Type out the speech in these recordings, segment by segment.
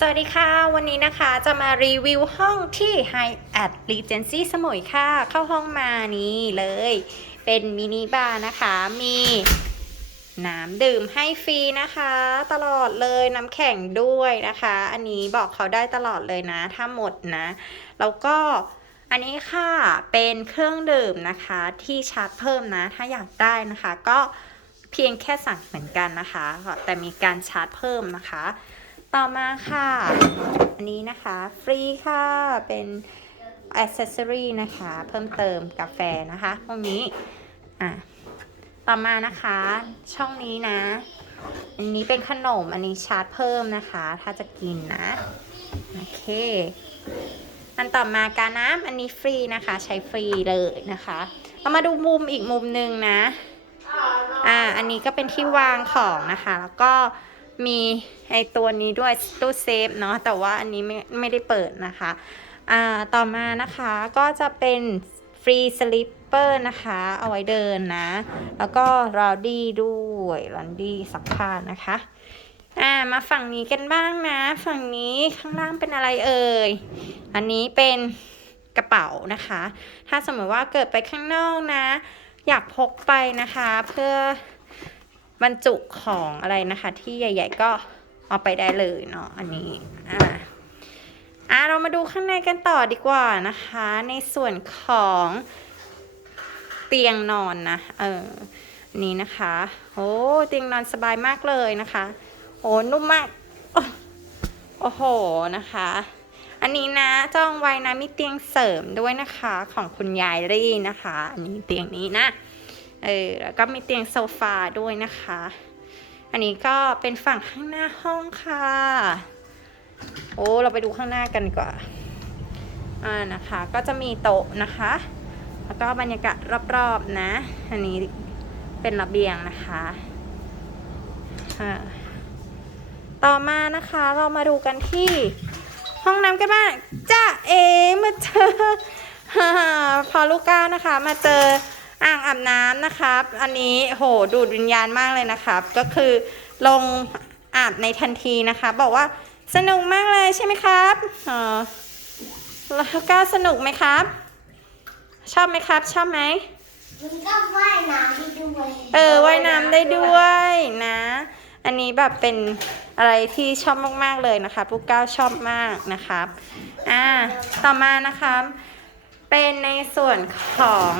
สวัสดีค่ะ วันนี้นะคะจะมารีวิวห้องที่ Hyatt Regency สมุยค่ะ เข้าห้องมานี่เลย เป็นมินิบาร์นะคะ มีน้ำดื่มให้ฟรีนะคะ ตลอดเลยน้ำแข็งด้วยนะคะ อันนี้บอกเขาได้ตลอดเลยนะ ถ้าหมดนะ แล้วก็อันนี้ค่ะเป็นเครื่องดื่มนะคะที่ชาร์จเพิ่มนะ ถ้าอยากได้นะคะ ก็เพียงแค่สั่งเหมือนกันนะคะ แต่มีการชาร์จเพิ่มนะคะ ต่อมาค่ะ อันนี้นะคะ ฟรีค่ะ เป็นอ c เซสซอรีนะคะ เพิ่มเติมกาแฟนะคะพวกนี้ อะ ต่อมานะคะ ช่องนี้นะ อันนี้เป็นขนม อันนี้ชาร์จเพิ่มนะคะ ถ้าจะกินนะ โอเค อันต่อมากาน้ำอันนี้ฟรีนะคะ ใช้ฟรีเลยนะคะ เรามาดูมุมอีกมุมหนึ่งนะ อ่า อันนี้ก็เป็นที่วางของนะคะ แล้วก็ มีไอตัวนี้ด้วยตู้เซฟเนาะแต่ว่าอันนี้ไม่ไม่ได้เปิดนะคะอ่าต่อมานะคะก็จะเป็นฟรีสลิปเปอร์นะคะ เอาไว้เดินนะ แล้วก็รอดี้ด้วยรอนดี้สักผ้านะคะอ่ามาฝั่งนี้กันบ้างนะ ฝั่งนี้ข้างล่างเป็นอะไรเอ่ย อันนี้เป็นกระเป๋านะคะ ถ้าสมมติว่าเกิดไปข้างนอกนะ อยากพกไปนะคะ เพื่อ บรรจุของอะไรนะคะ ที่ใหญ่ ๆ ก็เอาไปได้เลยเนาะอันนี้อ่าอ่าเรามาดูข้างในกันต่อดีกว่านะคะ ในส่วนของเตียงนอนนะเออนี้นะคะโอ้เตียงนอนสบายมากเลยนะคะโอ้นุ่มมากโอ้โอ้โหนะคะ อันนี้นะจองไว้นะมีเตียงเสริมด้วยนะคะของคุณยายรี่นะคะ อันนี้เตียงนี้นะ เออแล้วก็มีเตียงโซฟาด้วยนะคะ อันนี้ก็เป็นฝั่งข้างหน้าห้องค่ะ โอ้เราไปดูข้างหน้ากันดีกว่าอ่านะคะ ก็จะมีโต๊ะนะคะ แล้วก็บรรยากาศรอบๆนะ อันนี้เป็นระเบียงนะคะอ่าต่อมานะคะเรามาดูกันที่ห้องน้ำกันบ้างจ้าเอมาเจอพอลูกก้าวนะคะ มาเจอ อ่างอาบน้ำนะครับ อันนี้โหดูดวิญญาณมากเลยนะครับ ก็คือลงอาบในทันทีนะคะ บอกว่าสนุกมากเลยใช่ไหมครับอ๋อแล้วก็สนุกไหมครับ ชอบไหมครับ ชอบไหมมันก็ว่ายน้ำได้ด้วย เออว่ายน้ำได้ด้วยนะ อันนี้แบบเป็นอะไรที่ชอบมากๆเลยนะคะลูกก้าวชอบมากนะครับ อ่า ต่อมานะคะเป็นในส่วนของ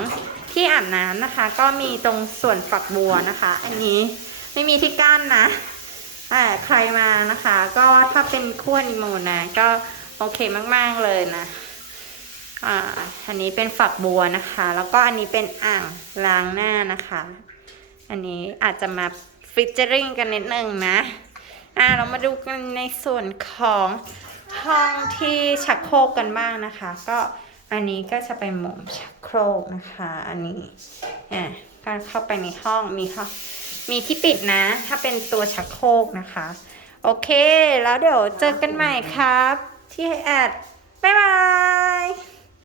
ที่อาบน้ำนะคะ ก็มีตรงส่วนฝักบัวนะคะ อันนี้ไม่มีที่กั้นนะอ่ใครมานะคะ ก็ถ้าเป็นขั้วนิโมนะ ก็โอเคมาก ๆ เลยนะอ่าอันนี้เป็นฝักบัวนะคะ แล้วก็อันนี้เป็นอ่างล้างหน้านะคะ อันนี้อาจจะมาฟิชเจอริงกันนิดนึงนะอ่าเรามาดูกันในส่วนของห้องที่ชักโครกกันบ้างนะคะ ก็อันนี้ก็จะเป็นมุมชัก โครกนะคะอันนี้อ่าการเข้าไปในห้องมีค่ะมีที่ปิดนะ ถ้าเป็นตัวชักโครกนะคะ โอเค แล้วเดี๋ยวเจอกันใหม่ครับ ที่แอดบ๊ายบาย